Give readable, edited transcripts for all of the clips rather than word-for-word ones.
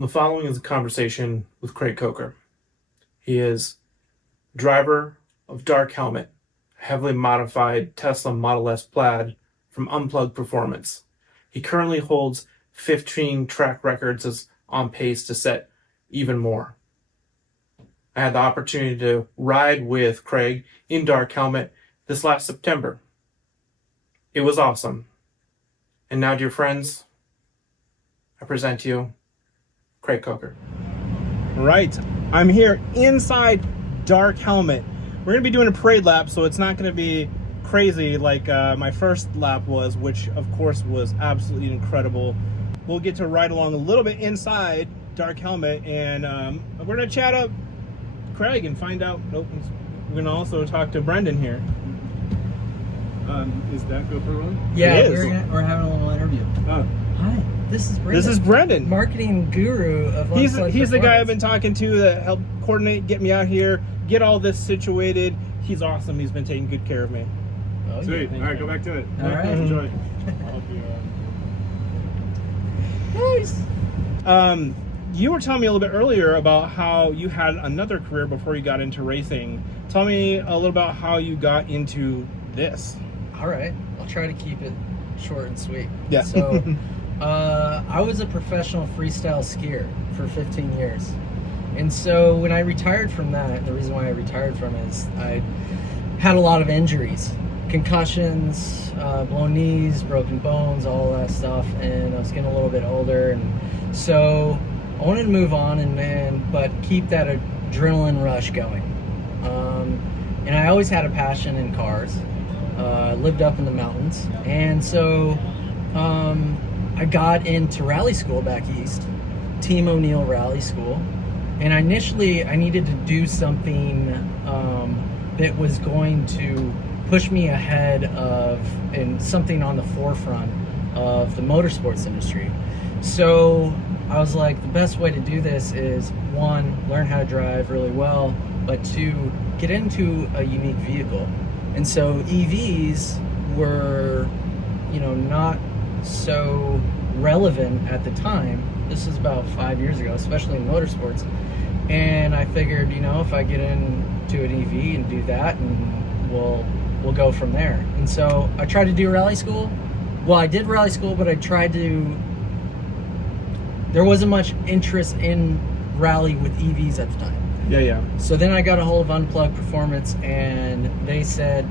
The following is a conversation with Craig Coker. He is driver of Dark Helmet, a heavily modified Tesla Model S Plaid from Unplugged Performance. He currently holds 15 track records, is on pace to set even more. I had the opportunity to ride with Craig in Dark Helmet this last September. It was awesome. And now, dear friends, I present to you Craig Coker. Right, I'm here inside Dark Helmet. We're going to be doing a parade lap, so it's not going to be crazy like my first lap was, which of course was absolutely incredible. We'll get to ride along a little bit inside Dark Helmet, and we're going to chat up Craig and find out. We're going to also talk to Brendan here. Is that GoPro on? Yeah, we're having a little interview. Oh. Hi, this is Brendan. This is Brendan. Marketing guru of He's Unplugged the guy I've been talking to that helped coordinate, get me out here, get all this situated. He's awesome. He's been taking good care of me. Oh, Sweet. yeah. All right, go back to it. All right. Enjoy. Nice. You were telling me a little bit earlier about how you had another career before you got into racing. Tell me a little about how you got into this. All right, I'll try to keep it short and sweet. Yeah. So, I was a professional freestyle skier for 15 years. And so when I retired from that, the reason why I retired from it is I had a lot of injuries, concussions, blown knees, broken bones, all that stuff. And I was getting a little bit older. And so I wanted to move on but keep that adrenaline rush going. And I always had a passion in cars. Lived up in the mountains, and so I got into rally school back east, Team O'Neill Rally School, and initially I needed to do something that was going to push me ahead of and something on the forefront of the motorsports industry. So I was like, the best way to do this is, one, learn how to drive really well, but two, get into a unique vehicle. And so EVs were, not so relevant at the time. This is about 5 years ago, especially in motorsports. And I figured, if I get into an EV and do that, and we'll go from there. And so I tried to do rally school. Well, I did rally school, but there wasn't much interest in rally with EVs at the time. Yeah. So then I got a hold of Unplugged Performance, and they said,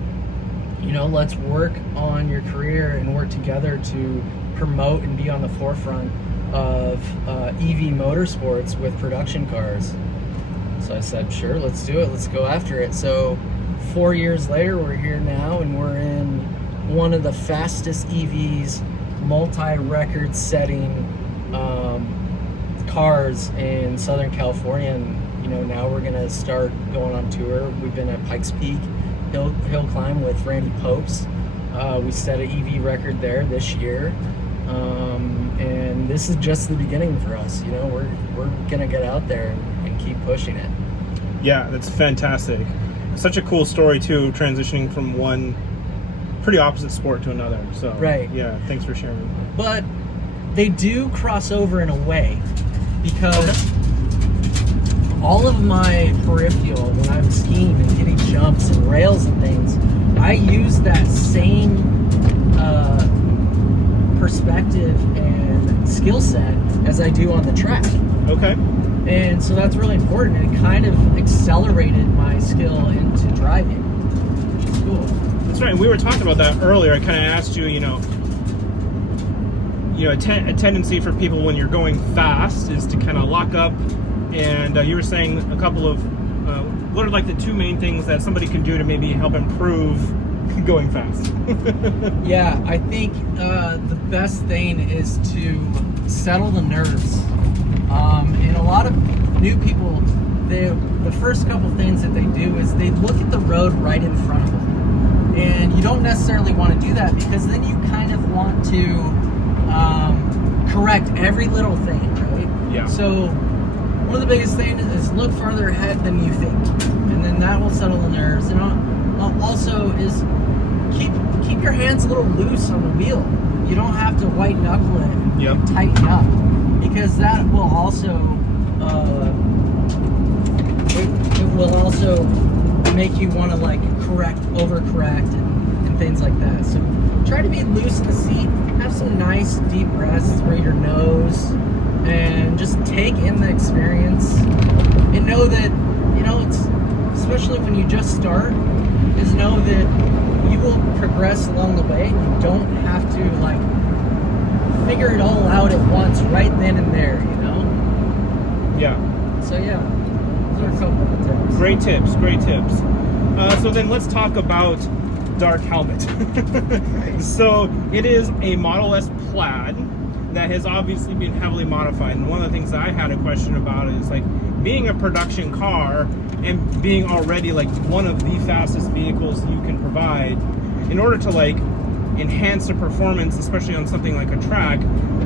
let's work on your career and work together to promote and be on the forefront of EV motorsports with production cars. So I said, sure, let's do it. Let's go after it. So 4 years later, we're here now, and we're in one of the fastest EVs, multi-record setting cars in Southern California. And now we're gonna start going on tour. We've been at Pikes Peak hill climb with Randy Popes. We set an EV record there this year, and this is just the beginning for us. We're gonna get out there and keep pushing it. Yeah, that's fantastic. Such a cool story too, transitioning from one pretty opposite sport to another. So right. Yeah, thanks for sharing. But they do cross over in a way, because all of my peripheral, when I was skiing and hitting jumps and rails and things, I use that same perspective and skill set as I do on the track. Okay. And so that's really important. It kind of accelerated my skill into driving, which is cool. That's right. We were talking about that earlier. I kind of asked you, a tendency for people when you're going fast is to kind of lock up. And you were saying a couple of, what are like the two main things that somebody can do to maybe help improve going fast? Yeah, I think the best thing is to settle the nerves. And a lot of new people, the first couple things that they do is they look at the road right in front of them. And you don't necessarily want to do that, because then you kind of want to correct every little thing, right? Yeah. So one of the biggest things is look further ahead than you think, and then that will settle the nerves. And also is keep your hands a little loose on the wheel. You don't have to white knuckle it and tighten up. because that will also it will also make you want to like overcorrect and things like that. So try to be loose in the seat, have some nice deep breaths through your nose, and just take in the experience, and know that, you know, it's, especially when you just start, is know that you will progress along the way. You don't have to like figure it all out at once right then and there, you know? Yeah. So yeah, those are a couple of the tips. Great tips, great tips. So then let's talk about dark helmet. So it is a Model S Plaid that has obviously been heavily modified. And one of the things that I had a question about is like being a production car and being already like one of the fastest vehicles you can provide, in order to like enhance the performance, especially on something like a track,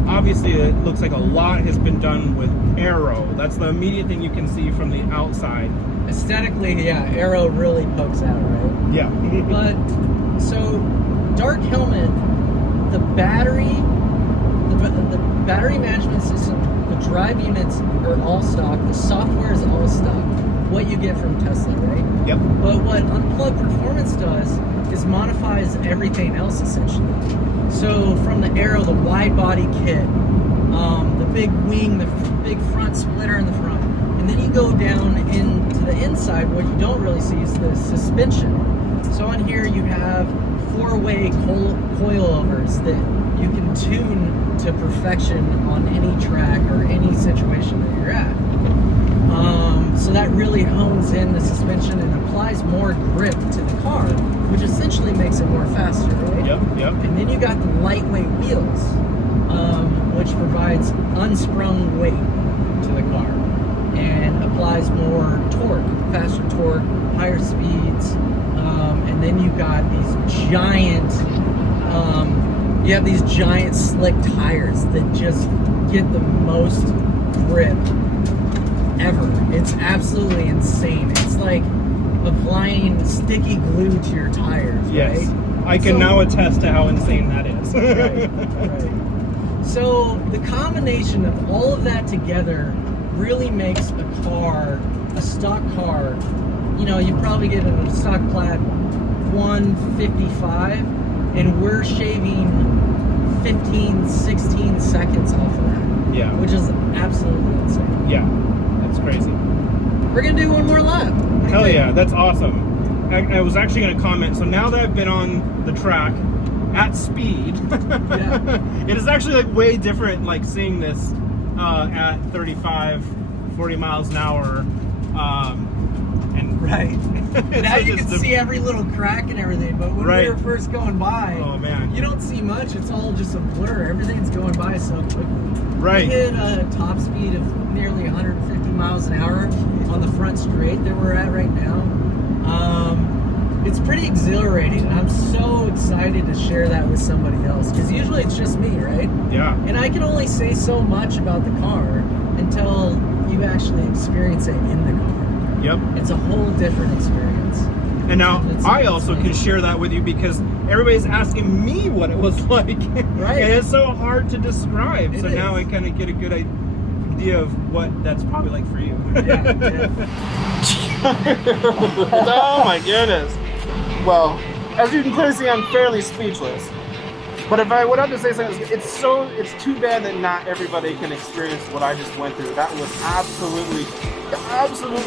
obviously it looks like a lot has been done with aero. That's the immediate thing you can see from the outside. Aesthetically, yeah, aero really pokes out, right? Yeah. But so dark helmet, the battery management system, the drive units are all stock, the software is all stock, what you get from Tesla, right? Yep. But what Unplugged Performance does is modifies everything else essentially. So from the aero, the wide body kit, the big wing, the big front splitter in the front, and then you go down into the inside, what you don't really see is the suspension. So on here you have 4-way coilovers that you can tune to perfection on any track or any situation that you're at. So that really hones in the suspension and applies more grip to the car, which essentially makes it more faster, right? Yep, yep. And then you got the lightweight wheels, which provides unsprung weight to the car and applies more torque, faster torque, higher speeds, and then you got these giant, you have these giant slick tires that just get the most grip ever. It's absolutely insane. It's like applying sticky glue to your tires, Yes. right? I can now attest to how insane that is. Right. So the combination of all of that together really makes a car, a stock car, you know, you probably get a stock Plaid 155, and we're shaving 15, 16 seconds off of that. Yeah. Which is absolutely insane. Yeah, that's crazy. We're gonna do one more lap. What do you Hell think? yeah, that's awesome. I was actually going to comment, so now that I've been on the track at speed, Yeah. it is actually like way different like seeing this at 35, 40 miles an hour. And Right. Now you can just see every little crack and everything, but when Right. we were first going by, Oh man. you don't see much. It's all just a blur. Everything's going by so quickly. Right. We hit a top speed of nearly 150 miles an hour on the front straight that we're at right now. It's pretty exhilarating. I'm so excited to share that with somebody else, because usually it's just me, right? Yeah. And I can only say so much about the car until you actually experience it in the car. Yep. It's a whole different experience. And now It's I also insane. can share that with you because everybody's asking me what it was like. Right. And it's so hard to describe. It So now I is. kind of get a good idea of what that's probably like for you. Yeah. Oh my goodness. Well, as you can clearly see, I'm fairly speechless. But if I would have to say something, it's too bad that not everybody can experience what I just went through. That was absolutely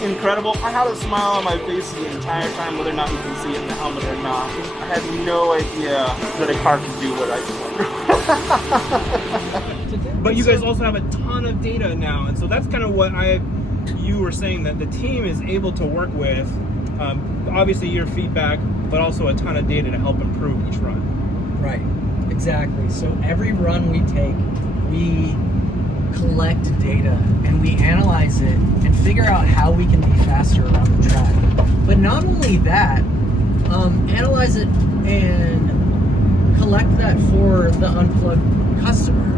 incredible. I had a smile on my face the entire time, whether or not you can see it in the helmet or not. I had no idea that a car could do what I just went through. But you guys also have a ton of data now, and so that's kind of what you were saying, that the team is able to work with, obviously your feedback, but also a ton of data to help improve each run. Right, exactly. So every run we take, we collect data and we analyze it and figure out how we can be faster around the track. But not only that, analyze it and collect that for the Unplugged customer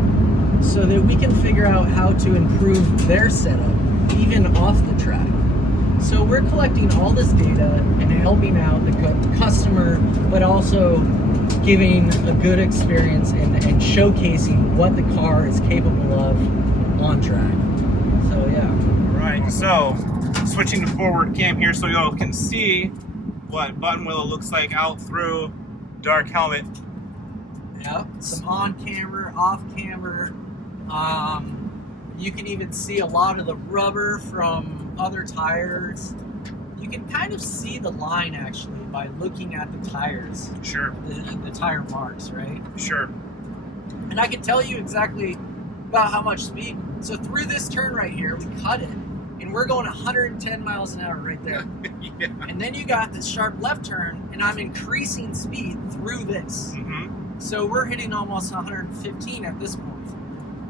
so that we can figure out how to improve their setup even off the track. So we're collecting all this data and helping out the customer, but also giving a good experience and showcasing what the car is capable of on track. So yeah. All right, so switching to forward cam here so y'all can see what Buttonwillow looks like out through dark helmet. Yep. Some on camber, off camber. You can even see a lot of the rubber from other tires. You can kind of see the line actually by looking at the tires. Sure. The tire marks, right? Sure. And I can tell you exactly about how much speed. So through this turn right here, we cut it, and we're going 110 miles an hour right there. Yeah. And then you got this sharp left turn, and I'm increasing speed through this. Mm-hmm. So we're hitting almost 115 at this point.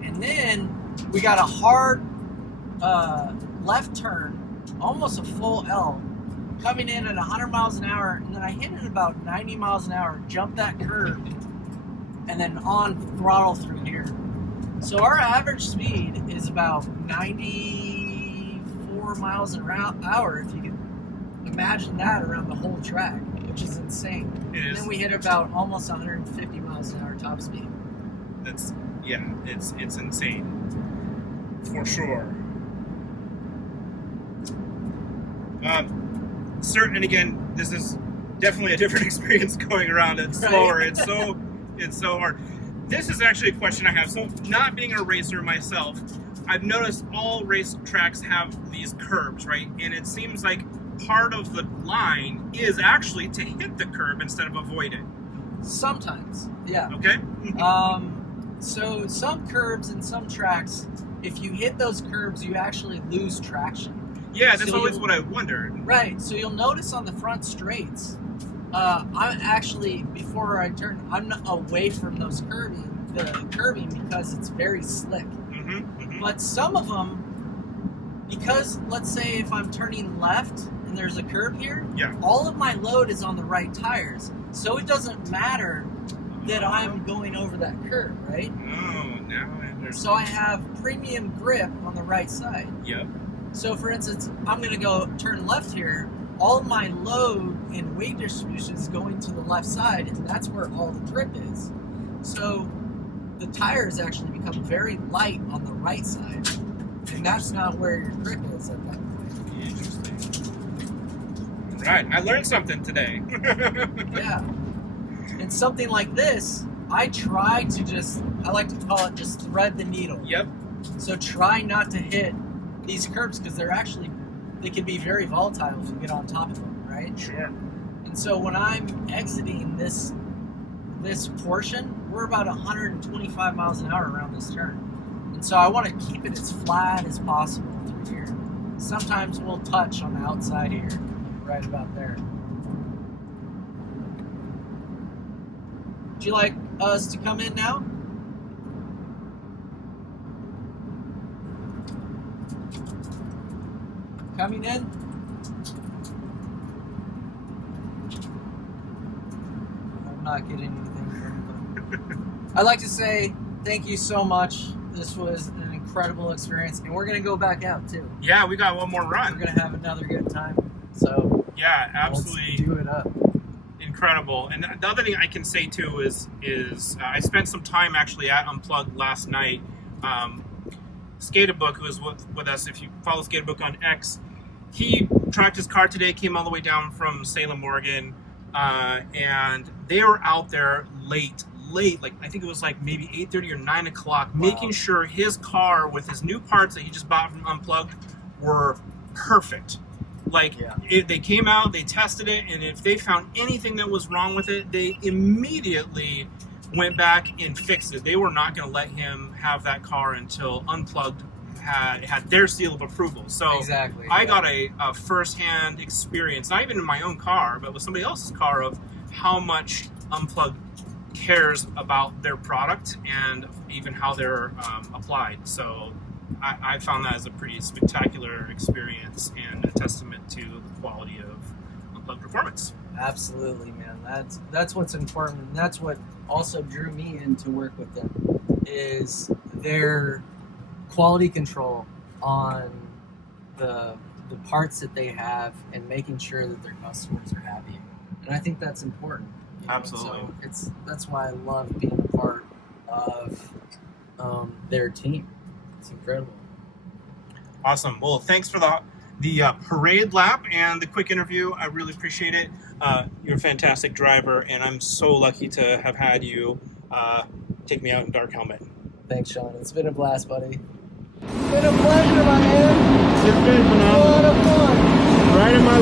And then we got a hard left turn, almost a full L, coming in at 100 miles an hour, and then I hit it about 90 miles an hour, jump that curve, and then on throttle through here. So our average speed is about 94 miles an hour, if you can imagine that around the whole track, which is insane. And then we hit about almost 150 miles an hour top speed. That's, yeah, it's insane. For sure. And again, this is definitely a different experience going around. It's slower. Right. It's so hard. This is actually a question I have. So, not being a racer myself, I've noticed all race tracks have these curbs, right? And it seems like part of the line is actually to hit the curb instead of avoid it. Sometimes, yeah. Okay. So some curbs and some tracks, if you hit those curbs, you actually lose traction. Yeah, that's always what I wondered. Right. So you'll notice on the front straights, I'm actually, before I turn, I'm away from the curbing because it's very slick. Mm-hmm, mm-hmm. But some of them, because let's say if I'm turning left and there's a curb here, yeah, all of my load is on the right tires. So it doesn't matter that I'm going over that curb, right? Oh, now I understand. So I have premium grip on the right side. Yep. So for instance, I'm going to go turn left here. All of my load and weight distribution is going to the left side, and that's where all the grip is. So the tires actually become very light on the right side, and that's not where your grip is at that point. Interesting. Right, I learned something today. Yeah. And something like this, I try to I like to call it just thread the needle. Yep. So try not to hit these curbs because they can be very volatile if you get on top of them, right? Sure. And so when I'm exiting this portion, we're about 125 miles an hour around this turn. And so I want to keep it as flat as possible through here. Sometimes we'll touch on the outside here, right about there. Would you like us to come in now? Coming in? I'm not getting anything from them. I'd like to say thank you so much. This was an incredible experience, and we're going to go back out too. Yeah, we got one more run. We're going to have another good time. So yeah, absolutely. Let's do it up. Incredible. And the other thing I can say too is I spent some time actually at Unplugged last night. Skatabook, who was with us, if you follow Skatabook on X, he tracked his car today, came all the way down from Salem, Oregon, and they were out there late, like I think it was like maybe 8:30 or 9 o'clock, wow, making sure his car with his new parts that he just bought from Unplugged were perfect. Like, they came out, they tested it, and if they found anything that was wrong with it, they immediately went back and fixed it. They were not going to let him have that car until Unplugged had their seal of approval. So exactly, I got a first-hand experience, not even in my own car, but with somebody else's car, of how much Unplugged cares about their product and even how they're applied. So I found that as a pretty spectacular experience and a testament to the quality of Unplugged Performance. Absolutely, man. That's what's important, and that's what also drew me in to work with them, is their quality control on the parts that they have and making sure that their customers are happy. And I think that's important. Absolutely. So that's why I love being a part of their team. It's incredible. Awesome. Well, thanks for the parade lap and the quick interview. I really appreciate it. You're a fantastic driver, and I'm so lucky to have had you take me out in Dark Helmet. Thanks, Sean. It's been a blast, buddy. It's been a pleasure, my man. It's been phenomenal. A lot of fun. Right in my